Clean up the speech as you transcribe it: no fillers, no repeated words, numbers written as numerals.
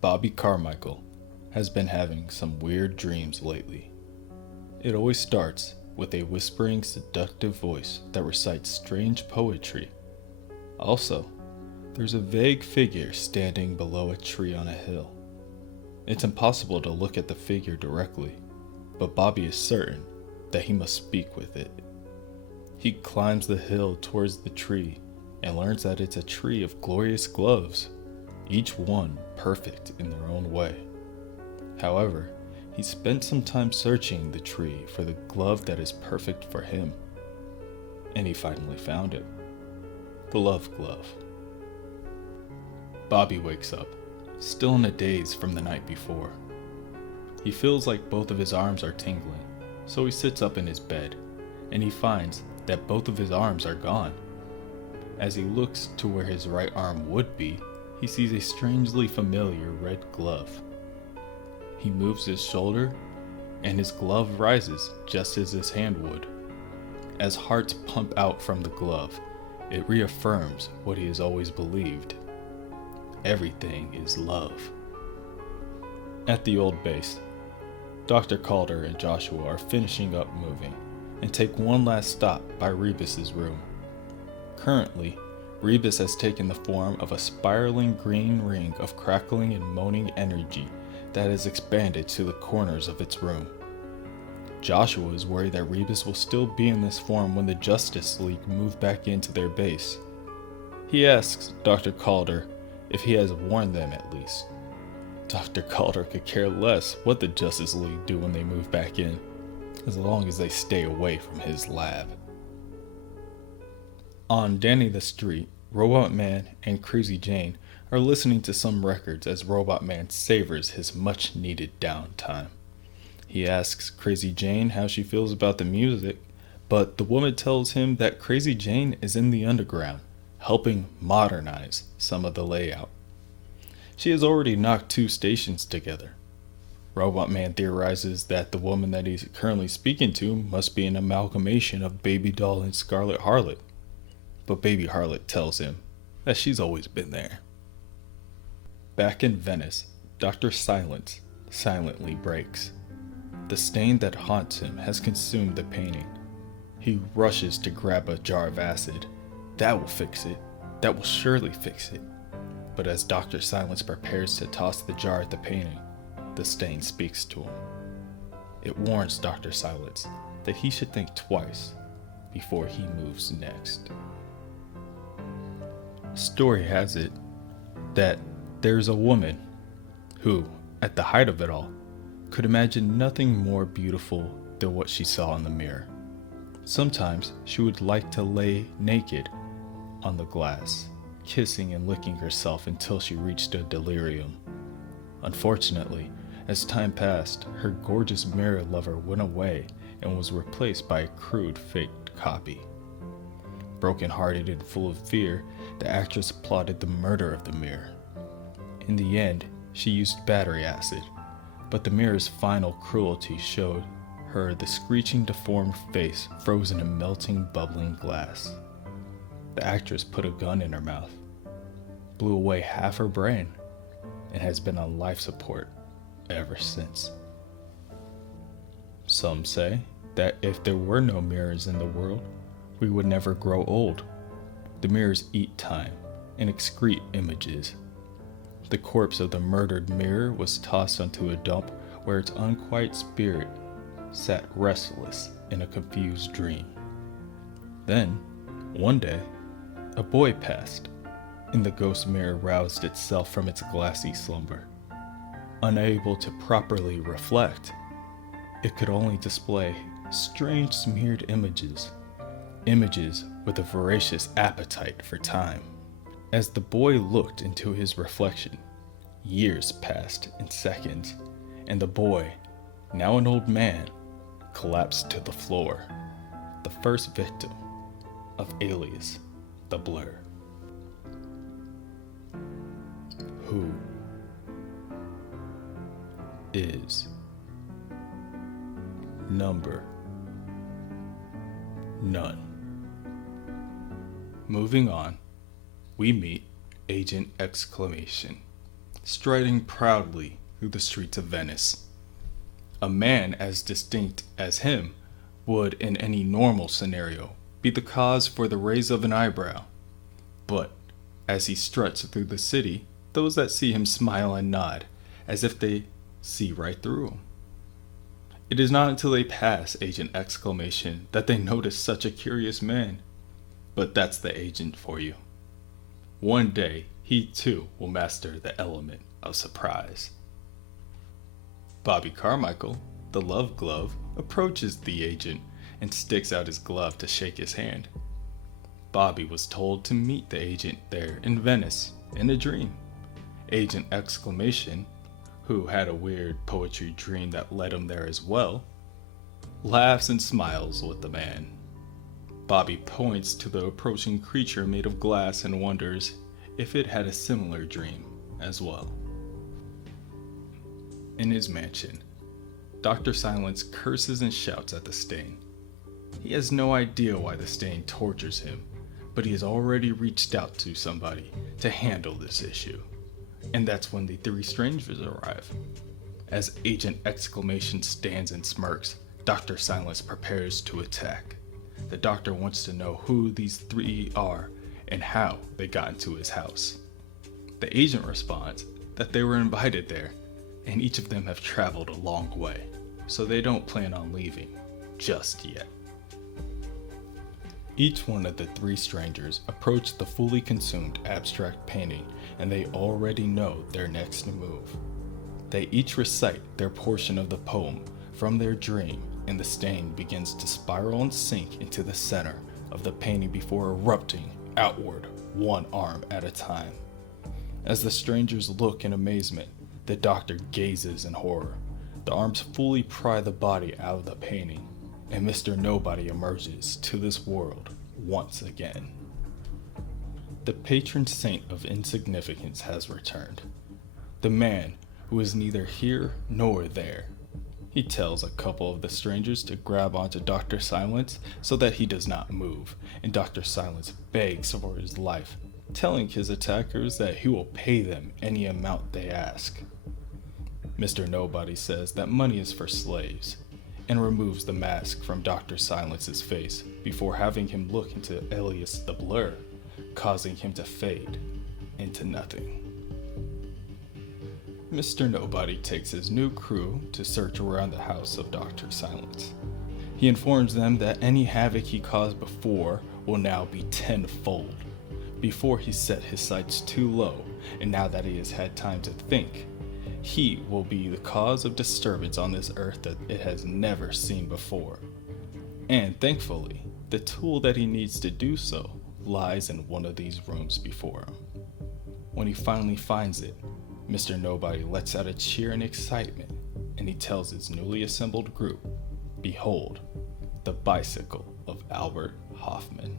Bobby Carmichael has been having some weird dreams lately. It always starts with a whispering, seductive voice that recites strange poetry. Also, there's a vague figure standing below a tree on a hill. It's impossible to look at the figure directly, but Bobby is certain that he must speak with it. He climbs the hill towards the tree and learns that it's a tree of glorious gloves, each one perfect in their own way. However, he spent some time searching the tree for the glove that is perfect for him, and he finally found it. The love glove. Bobby wakes up, still in a daze from the night before. He feels like both of his arms are tingling, so he sits up in his bed, and he finds that both of his arms are gone. As he looks to where his right arm would be, he sees a strangely familiar red glove. He moves his shoulder, and his glove rises just as his hand would. As hearts pump out from the glove, it reaffirms what he has always believed. Everything is love. At the old base, Dr. Calder and Joshua are finishing up moving and take one last stop by Rebus's room. Currently, Rebus has taken the form of a spiraling green ring of crackling and moaning energy that has expanded to the corners of its room. Joshua is worried that Rebus will still be in this form when the Justice League move back into their base. He asks Dr. Calder if he has warned them at least. Dr. Calder could care less what the Justice League do when they move back in, as long as they stay away from his lab. On Danny the Street, Robot Man and Crazy Jane are listening to some records as Robot Man savors his much-needed downtime. He asks Crazy Jane how she feels about the music, but the woman tells him that Crazy Jane is in the underground, helping modernize some of the layout. She has already knocked 2 stations together. Robot Man theorizes that the woman that he's currently speaking to must be an amalgamation of Baby Doll and Scarlet Harlot, but Baby Harlot tells him that she's always been there. Back in Venice, Dr. Silence silently breaks. The stain that haunts him has consumed the painting. He rushes to grab a jar of acid. That will fix it. That will surely fix it. But as Dr. Silence prepares to toss the jar at the painting, the stain speaks to him. It warns Dr. Silence that he should think twice before he moves next. Story has it that there's a woman who, at the height of it all, could imagine nothing more beautiful than what she saw in the mirror. Sometimes she would like to lay naked on the glass, kissing and licking herself until she reached a delirium. Unfortunately, as time passed, her gorgeous mirror lover went away and was replaced by a crude, faked copy. Broken-hearted and full of fear, the actress plotted the murder of the mirror. In the end, she used battery acid, but the mirror's final cruelty showed her the screeching, deformed face frozen in melting, bubbling glass. The actress put a gun in her mouth, blew away half her brain, and has been on life support ever since. Some say that if there were no mirrors in the world, we would never grow old. The mirrors eat time and excrete images. The corpse of the murdered mirror was tossed onto a dump where its unquiet spirit sat restless in a confused dream. Then, one day, a boy passed, and the ghost mirror roused itself from its glassy slumber. Unable to properly reflect, it could only display strange smeared images with a voracious appetite for time. As the boy looked into his reflection, years passed in seconds, and the boy, now an old man, collapsed to the floor, the first victim of Alias, the Blur. Who is number none? Moving on, we meet Agent Exclamation, striding proudly through the streets of Venice. A man as distinct as him would, in any normal scenario, be the cause for the raise of an eyebrow. But as he struts through the city, those that see him smile and nod, as if they see right through him. It is not until they pass Agent Exclamation that they notice such a curious man. But that's the agent for you. One day, he too will master the element of surprise. Bobby Carmichael, the love glove, approaches the agent and sticks out his glove to shake his hand. Bobby was told to meet the agent there in Venice in a dream. Agent Exclamation, who had a weird poetry dream that led him there as well, laughs and smiles with the man. Bobby points to the approaching creature made of glass and wonders if it had a similar dream as well. In his mansion, Dr. Silence curses and shouts at the stain. He has no idea why the stain tortures him, but he has already reached out to somebody to handle this issue. And that's when the three strangers arrive. As Agent Exclamation stands and smirks, Dr. Silence prepares to attack. The doctor wants to know who these three are and how they got into his house. The agent responds that they were invited there, and each of them have traveled a long way, so they don't plan on leaving just yet. Each one of the three strangers approach the fully consumed abstract painting, and they already know their next move. They each recite their portion of the poem from their dream, and the stain begins to spiral and sink into the center of the painting before erupting outward, one arm at a time. As the strangers look in amazement, the doctor gazes in horror. The arms fully pry the body out of the painting, and Mr. Nobody emerges to this world once again. The patron saint of insignificance has returned. The man who is neither here nor there. He tells a couple of the strangers to grab onto Dr. Silence so that he does not move, and Dr. Silence begs for his life, telling his attackers that he will pay them any amount they ask. Mr. Nobody says that money is for slaves, and removes the mask from Dr. Silence's face before having him look into Elias the Blur, causing him to fade into nothing. Mr. Nobody takes his new crew to search around the house of Dr. Silence. He informs them that any havoc he caused before will now be tenfold. Before he set his sights too low, and now that he has had time to think, he will be the cause of disturbance on this earth that it has never seen before. And thankfully, the tool that he needs to do so lies in one of these rooms before him. When he finally finds it, Mr. Nobody lets out a cheer and excitement, and he tells his newly assembled group, "Behold, the bicycle of Albert Hoffman."